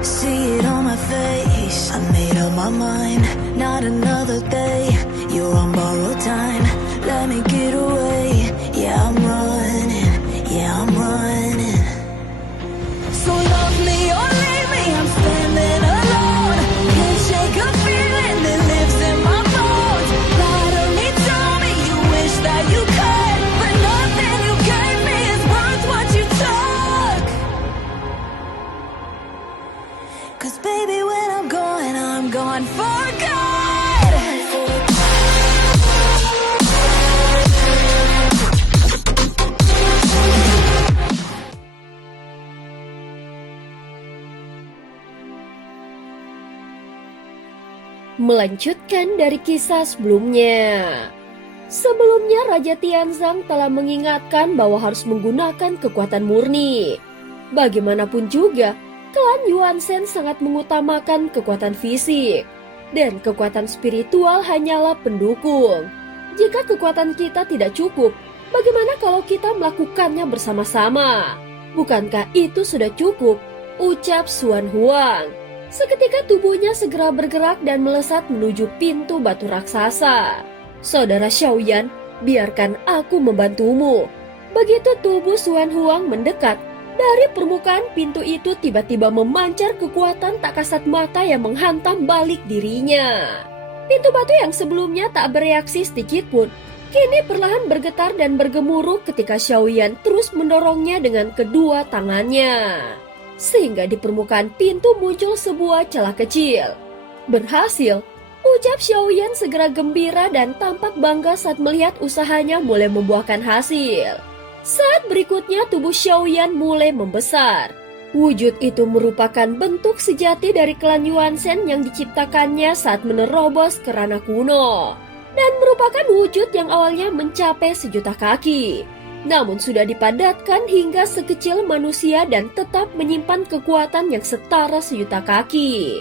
See it on my face, I made up my mind. Not another day, you're on borrowed time. Let me get away, yeah I'm running, yeah I'm running. So love me or leave me, I'm standing alone. Can't shake a feeling that lives in my bones. Lie to me, tell me you wish that you could, but nothing you gave me is worth what you took. 'Cause baby when I'm gone for good. Melanjutkan dari kisah sebelumnya. Sebelumnya Raja Tianzang telah mengingatkan bahwa harus menggunakan kekuatan murni. Bagaimanapun juga, klan Yuanzhen sangat mengutamakan kekuatan fisik, dan kekuatan spiritual hanyalah pendukung. Jika kekuatan kita tidak cukup, bagaimana kalau kita melakukannya bersama-sama? Bukankah itu sudah cukup? Ucap Xuan Huang. Seketika tubuhnya segera bergerak dan melesat menuju pintu batu raksasa. Saudara Xiaoyan, biarkan aku membantumu. Begitu tubuh Xuan Huang mendekat, dari permukaan pintu itu tiba-tiba memancar kekuatan tak kasat mata yang menghantam balik dirinya. Pintu batu yang sebelumnya tak bereaksi sedikit pun, kini perlahan bergetar dan bergemuruh ketika Xiaoyan terus mendorongnya dengan kedua tangannya. Sehingga di permukaan pintu muncul sebuah celah kecil. Berhasil, ucap Xiaoyan segera gembira dan tampak bangga saat melihat usahanya mulai membuahkan hasil. Saat berikutnya tubuh Xiaoyan mulai membesar. Wujud itu merupakan bentuk sejati dari klan Yuanzhen yang diciptakannya saat menerobos ke ranah kuno. Dan merupakan wujud yang awalnya mencapai 1.000.000 kaki. Namun sudah dipadatkan hingga sekecil manusia dan tetap menyimpan kekuatan yang setara 1.000.000 kaki.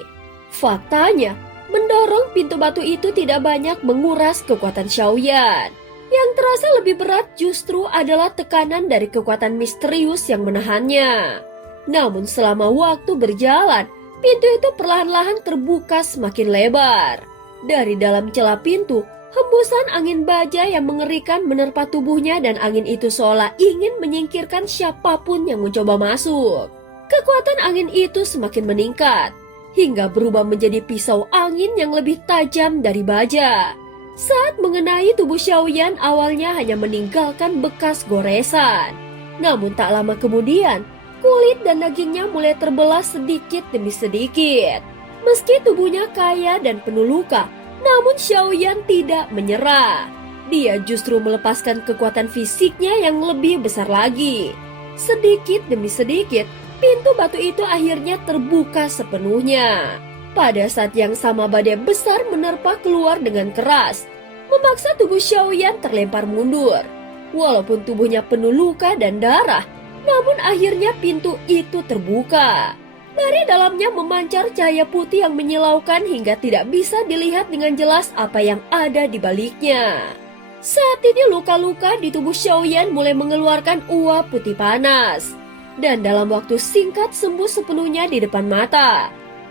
Faktanya, mendorong pintu batu itu tidak banyak menguras kekuatan Xiaoyan. Yang terasa lebih berat justru adalah tekanan dari kekuatan misterius yang menahannya. Namun selama waktu berjalan, pintu itu perlahan-lahan terbuka semakin lebar. Dari dalam celah pintu, hembusan angin baja yang mengerikan menerpa tubuhnya dan angin itu seolah ingin menyingkirkan siapapun yang mencoba masuk. Kekuatan angin itu semakin meningkat, hingga berubah menjadi pisau angin yang lebih tajam dari baja. Saat mengenai tubuh Xiaoyan awalnya hanya meninggalkan bekas goresan. Namun tak lama kemudian, kulit dan dagingnya mulai terbelah sedikit demi sedikit. Meski tubuhnya kaya dan penuh luka, namun Xiaoyan tidak menyerah. Dia justru melepaskan kekuatan fisiknya yang lebih besar lagi. Sedikit demi sedikit, pintu batu itu akhirnya terbuka sepenuhnya. Pada saat yang sama badai besar menerpa keluar dengan keras, memaksa tubuh Xiaoyan terlempar mundur. Walaupun tubuhnya penuh luka dan darah, namun akhirnya pintu itu terbuka. Dari dalamnya memancar cahaya putih yang menyilaukan hingga tidak bisa dilihat dengan jelas apa yang ada di baliknya. Saat ini luka-luka di tubuh Xiaoyan mulai mengeluarkan uap putih panas. Dan dalam waktu singkat sembuh sepenuhnya di depan mata.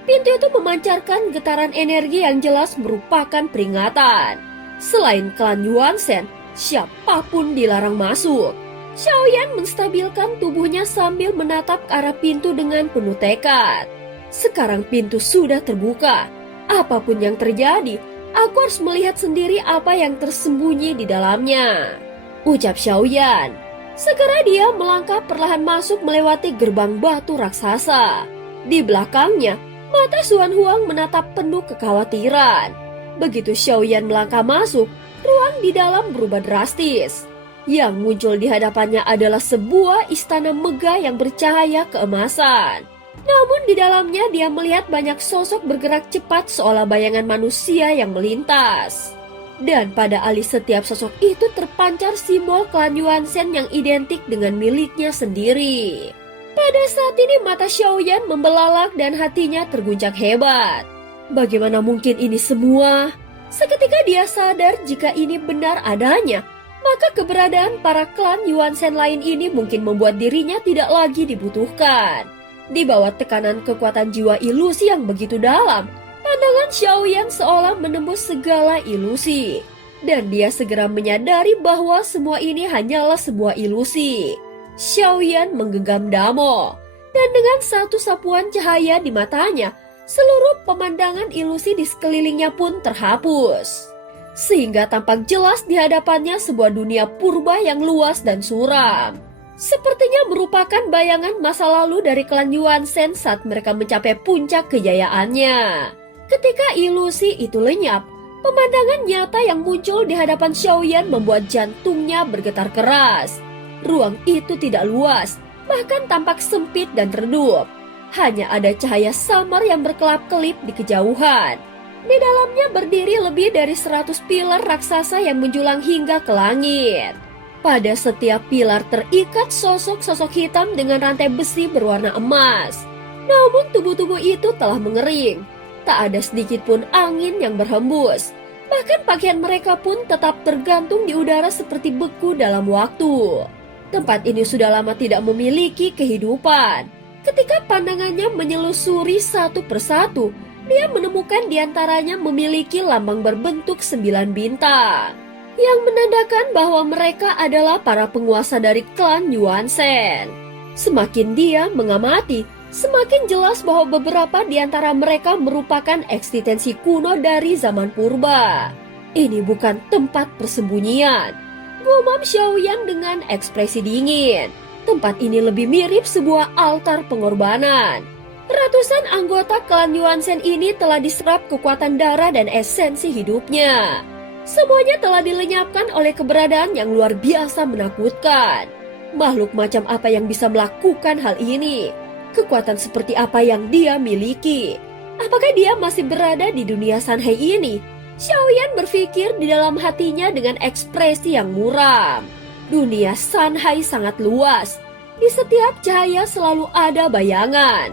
Pintu itu memancarkan getaran energi yang jelas merupakan peringatan. Selain klan Yuanzhen, siapapun dilarang masuk. Xiaoyan menstabilkan tubuhnya sambil menatap ke arah pintu dengan penuh tekad. Sekarang pintu sudah terbuka. Apapun yang terjadi, aku harus melihat sendiri apa yang tersembunyi di dalamnya. Ucap Xiaoyan. Segera dia melangkah perlahan masuk melewati gerbang batu raksasa. Di belakangnya, mata Xuan Huang menatap penuh kekhawatiran. Begitu Xiaoyan melangkah masuk, ruang di dalam berubah drastis. Yang muncul di hadapannya adalah sebuah istana megah yang bercahaya keemasan. Namun di dalamnya dia melihat banyak sosok bergerak cepat seolah bayangan manusia yang melintas. Dan pada alis setiap sosok itu terpancar simbol klan Yuanzhen yang identik dengan miliknya sendiri. Pada saat ini mata Xiaoyan membelalak dan hatinya terguncang hebat. Bagaimana mungkin ini semua? Seketika dia sadar jika ini benar adanya, maka keberadaan para klan Yuanzhen lain ini mungkin membuat dirinya tidak lagi dibutuhkan. Di bawah tekanan kekuatan jiwa ilusi yang begitu dalam, pandangan Xiaoyan seolah menembus segala ilusi. Dan dia segera menyadari bahwa semua ini hanyalah sebuah ilusi. Xiaoyan menggenggam damo, dan dengan satu sapuan cahaya di matanya, seluruh pemandangan ilusi di sekelilingnya pun terhapus. Sehingga tampak jelas di hadapannya sebuah dunia purba yang luas dan suram. Sepertinya merupakan bayangan masa lalu dari klan Yuan Shen saat mereka mencapai puncak kejayaannya. Ketika ilusi itu lenyap, pemandangan nyata yang muncul di hadapan Xiaoyan membuat jantungnya bergetar keras. Ruang itu tidak luas, bahkan tampak sempit dan redup. Hanya ada cahaya samar yang berkelap-kelip di kejauhan. Di dalamnya berdiri lebih dari 100 pilar raksasa yang menjulang hingga ke langit. Pada setiap pilar terikat sosok-sosok hitam dengan rantai besi berwarna emas. Namun tubuh-tubuh itu telah mengering. Tak ada sedikit pun angin yang berhembus. Bahkan pakaian mereka pun tetap tergantung di udara seperti beku dalam waktu. Tempat ini sudah lama tidak memiliki kehidupan. Ketika pandangannya menyelusuri satu persatu, dia menemukan diantaranya memiliki lambang berbentuk 9 bintang, yang menandakan bahwa mereka adalah para penguasa dari klan Yuan Shen. Semakin dia mengamati, semakin jelas bahwa beberapa di antara mereka merupakan eksistensi kuno dari zaman purba. Ini bukan tempat persembunyian, gumam Xiaoyan dengan ekspresi dingin. Tempat ini lebih mirip sebuah altar pengorbanan. Ratusan anggota klan Yuan Shen ini telah diserap kekuatan darah dan esensi hidupnya. Semuanya telah dilenyapkan oleh keberadaan yang luar biasa menakutkan. Makhluk macam apa yang bisa melakukan hal ini? Kekuatan seperti apa yang dia miliki? Apakah dia masih berada di dunia Sanhai ini? Xiaoyan berpikir di dalam hatinya dengan ekspresi yang muram. Dunia Sanhai sangat luas. Di setiap cahaya selalu ada bayangan.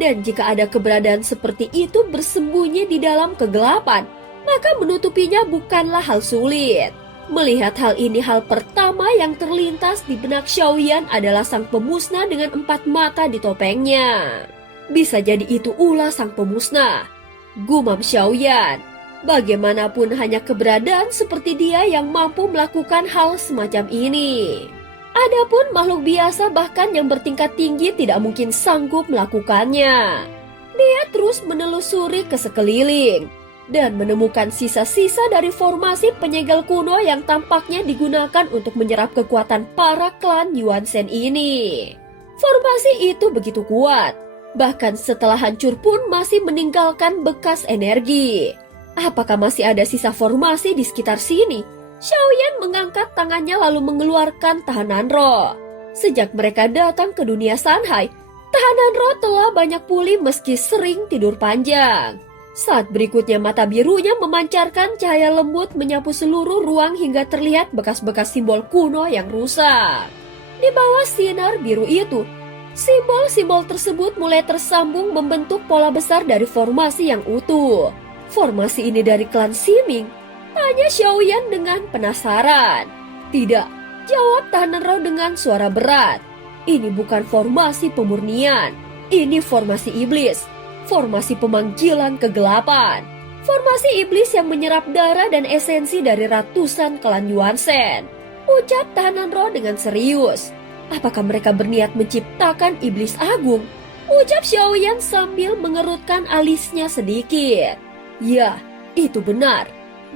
Dan jika ada keberadaan seperti itu bersembunyi di dalam kegelapan, maka menutupinya bukanlah hal sulit. Melihat hal ini, hal pertama yang terlintas di benak Xiaoyan adalah sang pemusnah dengan 4 mata di topengnya. Bisa jadi itu ulah sang pemusnah. Gumam Xiaoyan. Bagaimanapun hanya keberadaan seperti dia yang mampu melakukan hal semacam ini. Adapun makhluk biasa bahkan yang bertingkat tinggi tidak mungkin sanggup melakukannya. Dia terus menelusuri ke sekeliling dan menemukan sisa-sisa dari formasi penyegel kuno yang tampaknya digunakan untuk menyerap kekuatan para klan Yuan Shen ini. Formasi itu begitu kuat, bahkan setelah hancur pun masih meninggalkan bekas energi. Apakah masih ada sisa formasi di sekitar sini? Xiaoyan mengangkat tangannya lalu mengeluarkan tahanan roh. Sejak mereka datang ke dunia Sanhai, tahanan roh telah banyak pulih meski sering tidur panjang. Saat berikutnya mata birunya memancarkan cahaya lembut menyapu seluruh ruang hingga terlihat bekas-bekas simbol kuno yang rusak. Di bawah sinar biru itu, simbol-simbol tersebut mulai tersambung membentuk pola besar dari formasi yang utuh. Formasi ini dari klan Ximing? Tanya Xiaoyan dengan penasaran. Tidak, jawab tahanan roh dengan suara berat. Ini bukan formasi pemurnian. Ini formasi iblis. Formasi pemanggilan kegelapan. Formasi iblis yang menyerap darah dan esensi dari ratusan klan Yuan Shen. Ucap tahanan roh dengan serius. Apakah mereka berniat menciptakan iblis agung? Ucap Xiaoyan sambil mengerutkan alisnya sedikit. Ya, itu benar.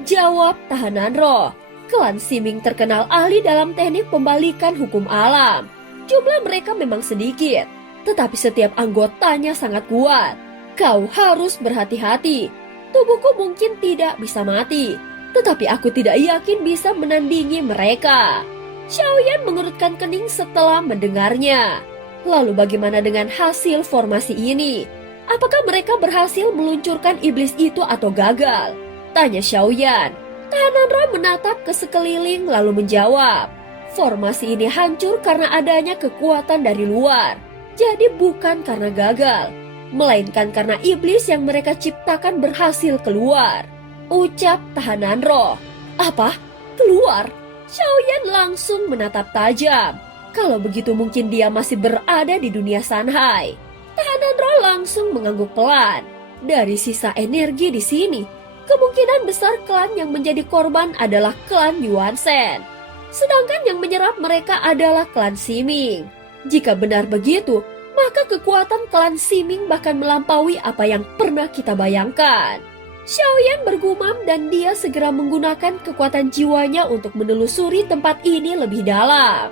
Jawab tahanan roh. Klan Ximing terkenal ahli dalam teknik pembalikan hukum alam. Jumlah mereka memang sedikit, tetapi setiap anggotanya sangat kuat. Kau harus berhati-hati. Tubuhku mungkin tidak bisa mati, tetapi aku tidak yakin bisa menandingi mereka. Xiaoyan mengerutkan kening setelah mendengarnya. Lalu bagaimana dengan hasil formasi ini? Apakah mereka berhasil meluncurkan iblis itu atau gagal? Tanya Xiaoyan. Tahanan roh menatap ke sekeliling lalu menjawab. Formasi ini hancur karena adanya kekuatan dari luar. Jadi bukan karena gagal, melainkan karena iblis yang mereka ciptakan berhasil keluar. Ucap tahanan roh. Apa? Keluar? Xiaoyan langsung menatap tajam. Kalau begitu mungkin dia masih berada di dunia Sanhai. Tahanan roh langsung mengangguk pelan. Dari sisa energi di sini, kemungkinan besar klan yang menjadi korban adalah klan Yuan-sen. Sedangkan yang menyerap mereka adalah klan Siming. Jika benar begitu, maka kekuatan klan Siming bahkan melampaui apa yang pernah kita bayangkan. Xiaoyan bergumam dan dia segera menggunakan kekuatan jiwanya untuk menelusuri tempat ini lebih dalam.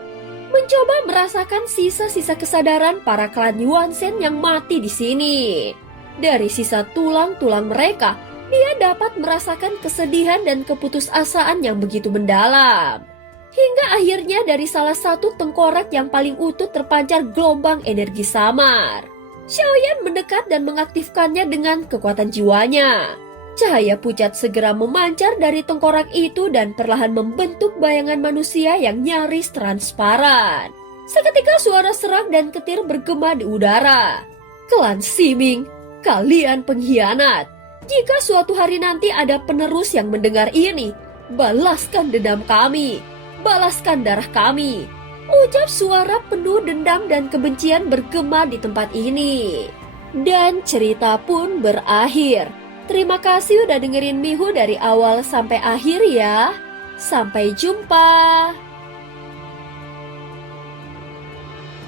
Mencoba merasakan sisa-sisa kesadaran para klan Yuan-sen yang mati di sini. Dari sisa tulang-tulang mereka, dia dapat merasakan kesedihan dan keputusasaan yang begitu mendalam. Hingga akhirnya dari salah satu tengkorak yang paling utuh terpancar gelombang energi samar. Xiaoyan mendekat dan mengaktifkannya dengan kekuatan jiwanya. Cahaya pucat segera memancar dari tengkorak itu dan perlahan membentuk bayangan manusia yang nyaris transparan. Seketika suara serak dan ketir bergema di udara. Klan Siming, kalian pengkhianat. Jika suatu hari nanti ada penerus yang mendengar ini, balaskan dendam kami, balaskan darah kami. Ucap suara penuh dendam dan kebencian bergema di tempat ini. Dan cerita pun berakhir. Terima kasih udah dengerin Mihu dari awal sampai akhir ya. Sampai jumpa.